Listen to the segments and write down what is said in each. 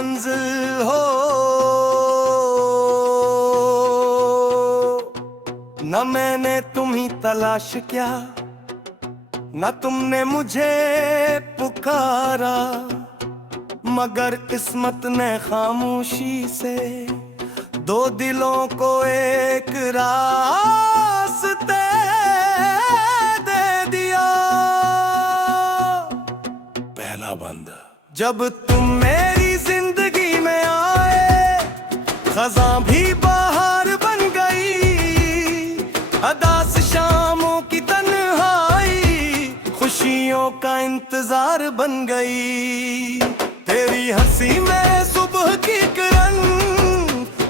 मंजिल हो, न मैंने तुम्ही तलाश किया, न तुमने मुझे पुकारा, मगर किस्मत ने खामोशी से दो दिलों को एक रास्ते दे दिया। पहला बंद, जब तुम मेरी जिंदगी में आए, खज़ां भी बाहर बन गई, अदास शामों की तन्हाई खुशियों का इंतजार बन गई। तेरी हंसी में सुबह की किरण,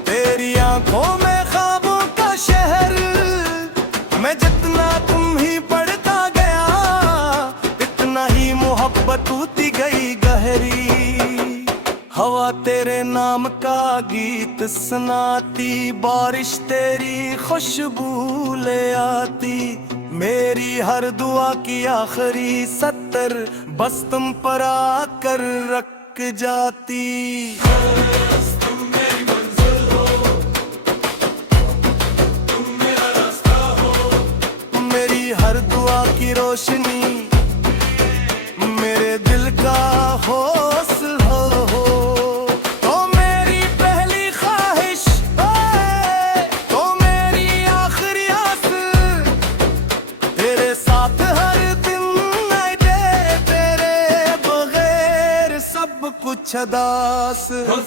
तेरी आंखों में ख्वाबों का शहर, मैं जितना तुम ही पढ़ता गया, इतना ही मोहब्बत होती गई गहरी। हवा तेरे नाम का गीत सुनाती, बारिश तेरी खुशबू ले आती, मेरी हर दुआ की आखिरी सत्तर बस तुम पर आकर रख जाती। तुम मेरी मंजिल हो, तुम मेरा रास्ता हो, मेरी हर दुआ की रोशनी, मेरे दिल का हौसला हो। तो मेरी पहली ख्वाहिश है, तो मेरी आखिरी आस, तेरे साथ हर दिन मैं दे, तेरे बगैर सब कुछ अदास।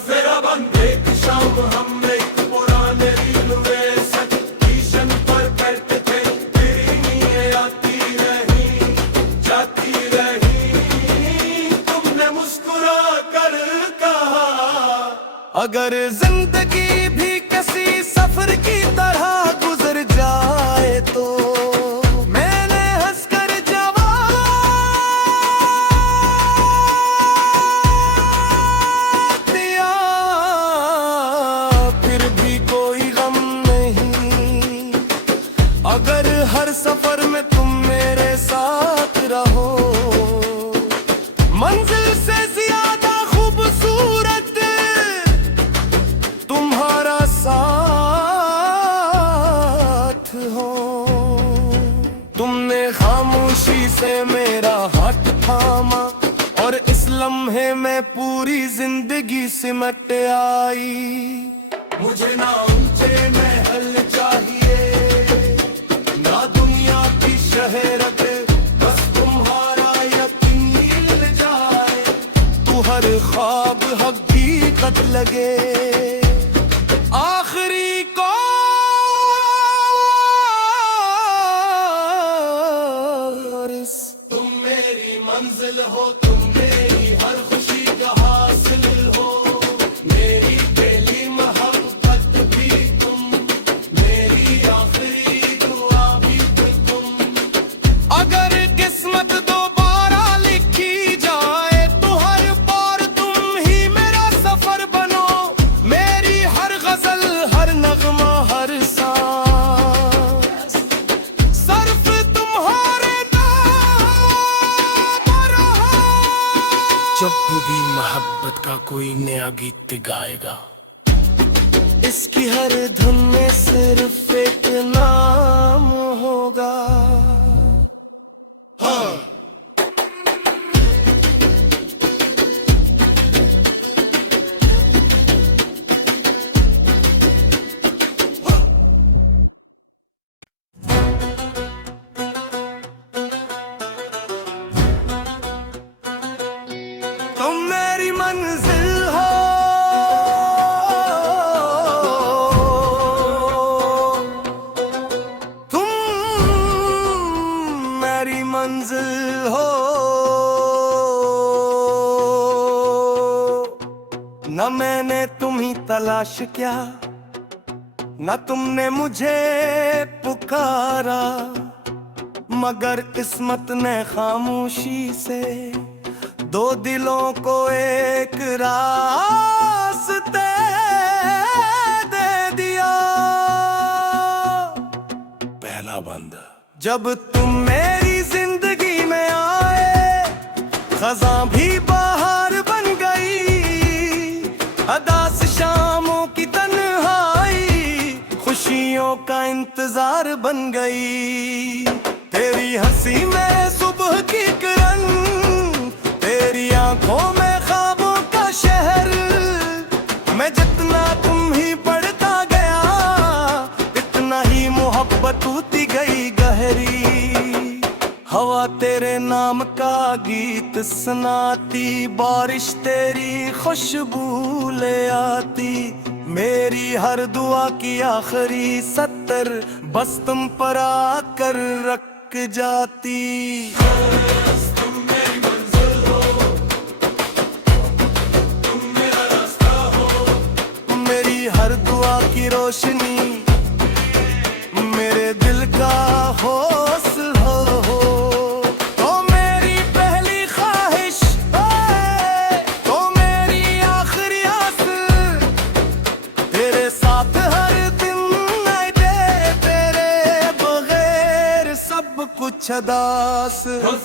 तेरा बंद एक शाम हम एक पुराने रीलवे स्टेशन पर बैठे थे, तेरी नींद आती रही जाती रही, तुमने मुस्कुरा कर कहा, अगर जिंदगी भी किसी सफर की तरह गुजर जाए तो मैंने हंसकर जवाब दिया, फिर भी कोई गम नहीं, अगर हर सफर में तुम मेरे साथ रहो। मंजिल से ज्यादा खूबसूरत तुम्हारा साथ हो। तुमने खामोशी से मेरा हाथ थामा, और इस लम्हे में पूरी जिंदगी सिमट आई। मुझे ना ऊंचे महल चाहिए, ना दुनिया की शहरत, बस तुम्हारा यकीन मिल जाए, तू हर ख्वाब हकीकत लगे, आखिरी को तुम मेरी मंजिल हो, तुम मेरी हर खुशी का हासिल हो, मेरी पहली मोहब्बत भी तुम, मेरी आखिरी दुआ भी तुम। अगर किस्मत दोबारा लिखी जाए तो हर बार तुम ही मेरा सफर बनो, मेरी हर गजल हर नगमा हर सांस सर्फ तुम्हारे नाम पर हो। जब भी मोहब्बत का कोई नया गीत गाएगा, इसकी हर धुन में सिर्फ एक नाम होगा। तुम मेरी मंजिल हो, तुम मेरी मंजिल हो, न मैंने तुम्ही तलाश किया, न तुमने मुझे पुकारा, मगर किस्मत ने खामोशी से दो दिलों को एक रास्ते दे दिया। पहला बंद, जब तुम मेरी जिंदगी में आए, खज़ां भी बाहर बन गई, इंतजार बन गई। तेरी हंसी में सुबह की किरण, तेरी आंखों में ख्वाबों का शहर। मैं जितना तुम ही पढ़ता गया, इतना ही मोहब्बत होती गई गहरी। हवा तेरे नाम का गीत सुनाती, बारिश तेरी खुशबू ले आती। मेरी हर दुआ की आखिरी सत्तर बस तुम पर आकर रख जाती। तुम मेरी मंजिल हो, तुम मेरा रास्ता हो। मेरी हर दुआ की रोशनी, मेरे दिल का हौसला हो। तो मेरी पहली ख्वाहिश है, तो मेरी आखिरी आस, तेरे साथ हर दिन नहीं दे, तेरे बगैर सब कुछ अदास।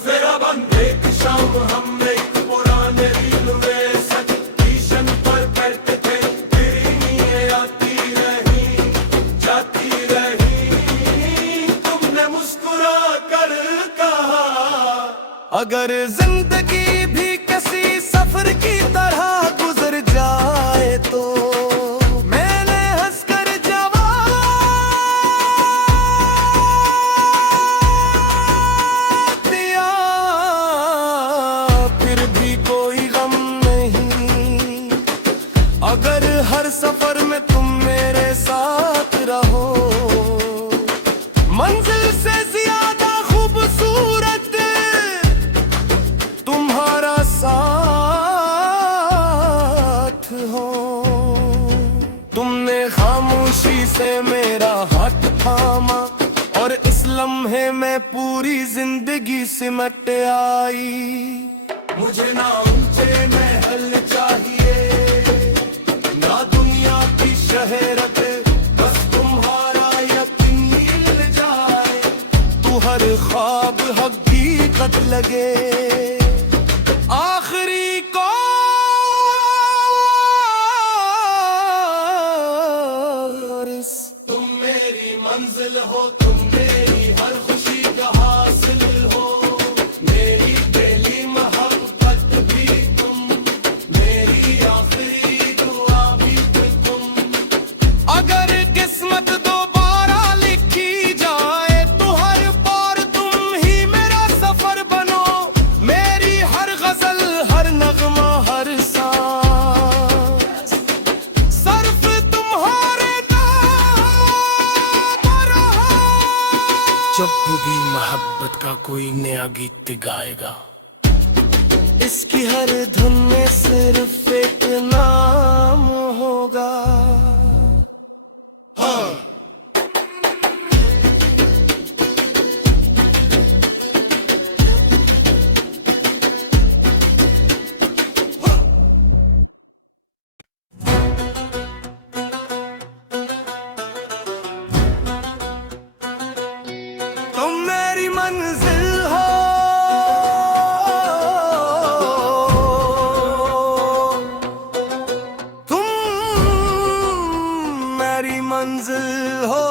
तेरा बंद एक शाम हम एक पुराने दिल में स्टेशन पर बैठे थे। तेरी नींदें आती रही, जाती रही। तुमने मुस्कुरा कर कहा, अगर जिंदगी भी किसी सफर की तरह गुजर जाए तो। मैंने हंसकर जवाब दिया, फिर भी कोई गम नहीं। अगर हर सफर में तुम मेरे साथ रहो, मंजिल से ज्यादा खूबसूरत तुम्हारा साथ हो। तुमने खामोशी से मेरा हाथ थामा, और इस लम्हे में पूरी जिंदगी सिमट आई। मुझे ना ऊंचे महल चाहिए, ना दुनिया की शहरत, बस तुम्हारा यकीन मिल जाए। तू हर ख्वाब हकीकत लगे, आखिरी को तुम मेरी मंजिल हो, तुम मेरी हर खुशी का हासिल हो। मेरी पहली मोहब्बत भी तुम, मेरी आखिरी दुआ भी तुम। अगर किस्मत दोबारा लिखी जाए तो हर बार तुम ही मेरा सफर बनो। मेरी हर गजल, हर नगमा, हर सांस सिर्फ तुम्हारे नाम रहा। जब भी मोहब्बत का कोई नया गीत गाएगा, इसकी हर धुन में सिर्फ एक नाम होगा। तुम मेरी मंजिल हो, तुम मेरी मंजिल हो।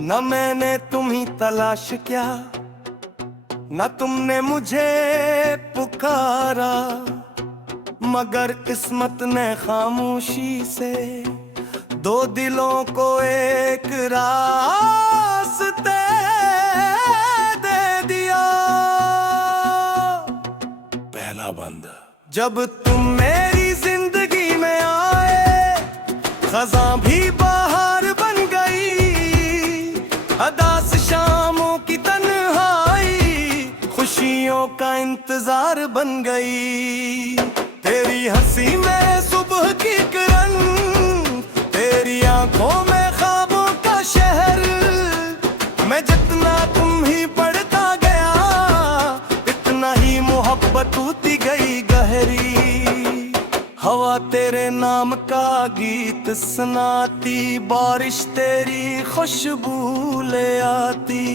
न मैंने तुम्ही तलाश किया, न तुमने मुझे पुकारा, मगर किस्मत ने खामोशी से दो दिलों को एक रास्ते दे दिया। पहला बंद, जब तुम मेरी जिंदगी में आए, खज़ां भी बाहर बन गई। अदास शामों की तन्हाई, खुशियों का इंतजार बन गई। तेरी हंसी में सुबह की किरण, तेरी आंखों में ख्वाबों का शहर। मैं जितना तुम ही पढ़ता गया, इतना ही मोहब्बत होती गई गहरी। हवा तेरे नाम का गीत सुनाती, बारिश तेरी खुशबू ले आती।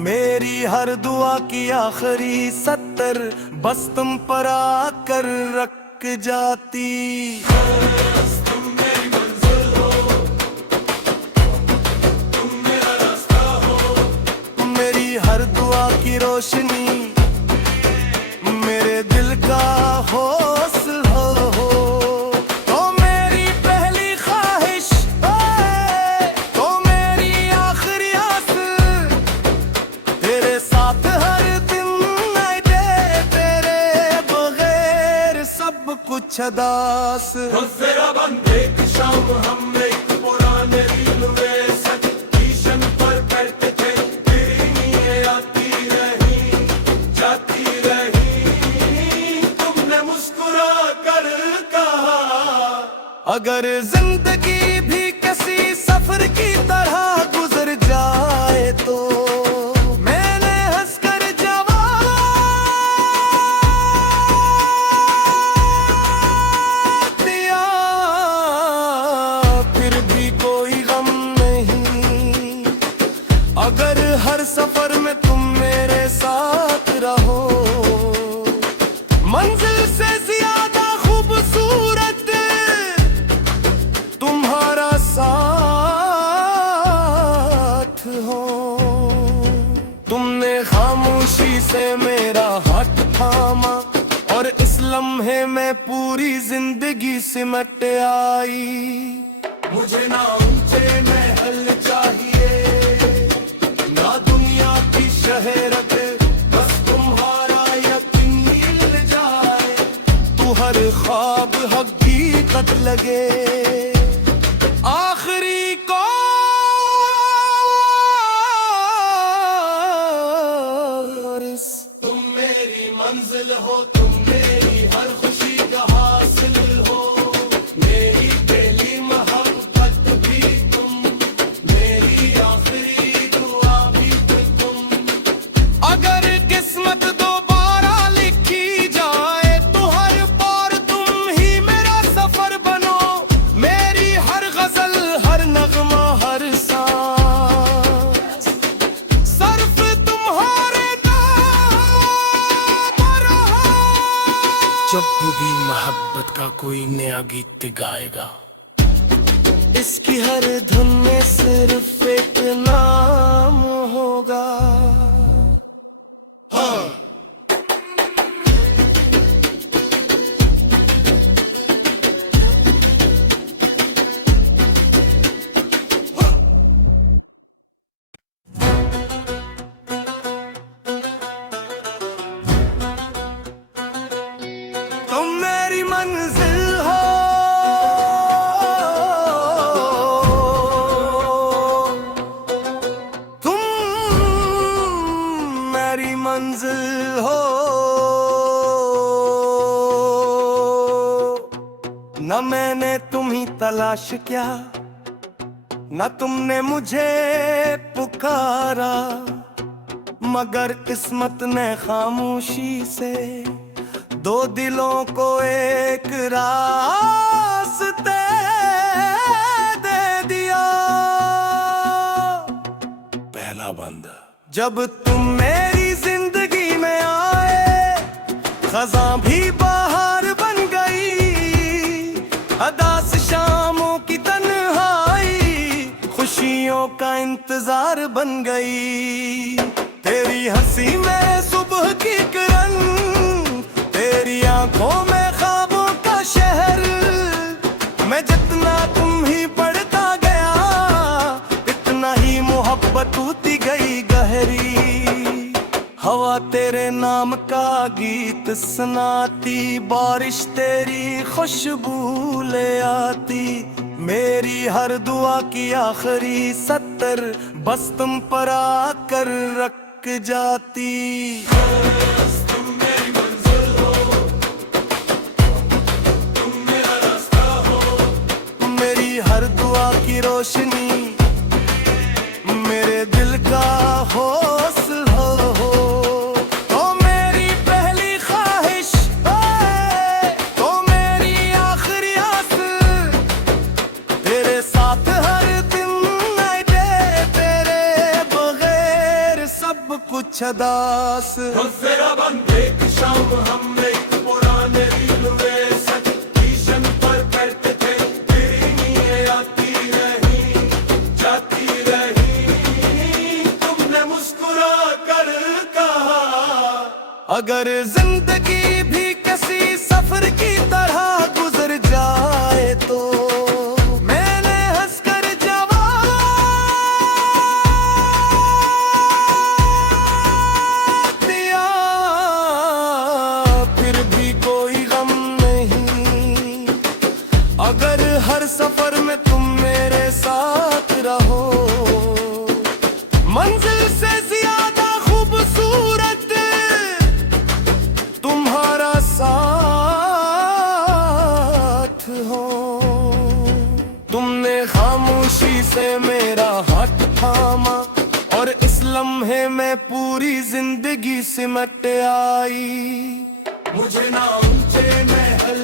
मेरी हर दुआ की आखिरी सत्तर बस तुम पर आकर रख जाती। तुम मेरी की रोशनी मेरे दिल का हौसला हो। तो मेरी पहली ख्वाहिश तो मेरी आखिरी आस तेरे साथ हर दिन नहीं दे, तेरे बगैर सब कुछ अदास। तेरा बंद एक शाम हम एक पुराने दिलवे सच ईशन पर करते थे, तेरी नींदें आती रही जाती रही, तुमने मुस्कुरा कर कहा अगर जिंदगी भी किसी सफर की तरह गुजर जाए तो मैंने हंसकर जवाब दिया, फिर भी कोई गम नहीं अगर हर सफर में तुम मेरे साथ रहो। मंजिल से ज्यादा खूबसूरत तुम्हारा साथ हो। तुमने खामोशी से मेरा हाथ थामा और इस लम्हे में पूरी जिंदगी सिमट आई। मुझे ना ऊंचे महल चाहिए ना दुनिया की शहरत, बस तुम्हारा यकीन मिल जाए, तू हर ख्वाब हकीकत लगे आखिरी कोरिस। तुम मेरी मंजिल हो, तुम मेरी हर खुशी का हासिल हो, मेरी पहली मोहब्बत भी तुम, मेरी आखिरी दुआ भी तुम। अगर किस्मत दोबारा लिखी जाए तो हर बार तुम ही मेरा सफर बनो, मेरी हर गजल हर नगमा हर सांस सर्फ तुम्हारे नाम रहा। जब भी मोहब्बत का कोई नया गीत गाएगा, इसकी हर धुन में सिर्फ एक नाम होगा। तुम मेरी मंजिल हो, तुम मेरी मंजिल हो। न मैंने तुम्ही तलाश किया न तुमने मुझे पुकारा, मगर किस्मत ने खामोशी से दो दिलों को एक रास्ते दे दिया। पहला बंद जब तुम मेरी जिंदगी में आए, खज़ां भी बाहर बन गई, अदास शामों की तन्हाई खुशियों का इंतजार बन गई। तेरी हंसी में सुबह की किरण, तेरी आंखों में ख्वाबों का शहर, मैं जितना तुम ही पढ़ता गया इतना ही मोहब्बत होती गई गहरी। हवा तेरे नाम का गीत सुनाती, बारिश तेरी खुशबू ले आती, मेरी हर दुआ की आखिरी सत्तर बस तुम पर आकर रख जाती। तुम मेरी मंजिल हो, तुम मेरा रास्ता हो, मेरी हर दुआ की रोशनी मेरे दिल का हौसला हो। तो मेरी पहली ख्वाहिश तो मेरी आखिरी आस तेरे साथ हर दिन नहीं दे, तेरे बगैर सब कुछ अदास। तेरा बंद एक शाम हम एक पुराने दिलवे सच ईशन पर करते थे, तेरी नींदें आती रही जाती रही, तुमने मुस्कुरा कर कहा अगर जिंदगी भी किसी सफर की तरह गुजर जाए तो मैंने हंसकर जवाब दिया, फिर भी कोई गम नहीं। अगर हर सफर में तुम मेरे साथ रहो, मंजिल से ज्यादा खूबसूरत तुम्हारा साथ हो। तुमने खामोशी से मेरा हाथ थामा और इस लम्हे में पूरी जिंदगी सिमट आई। मुझे ना ऊंचे महल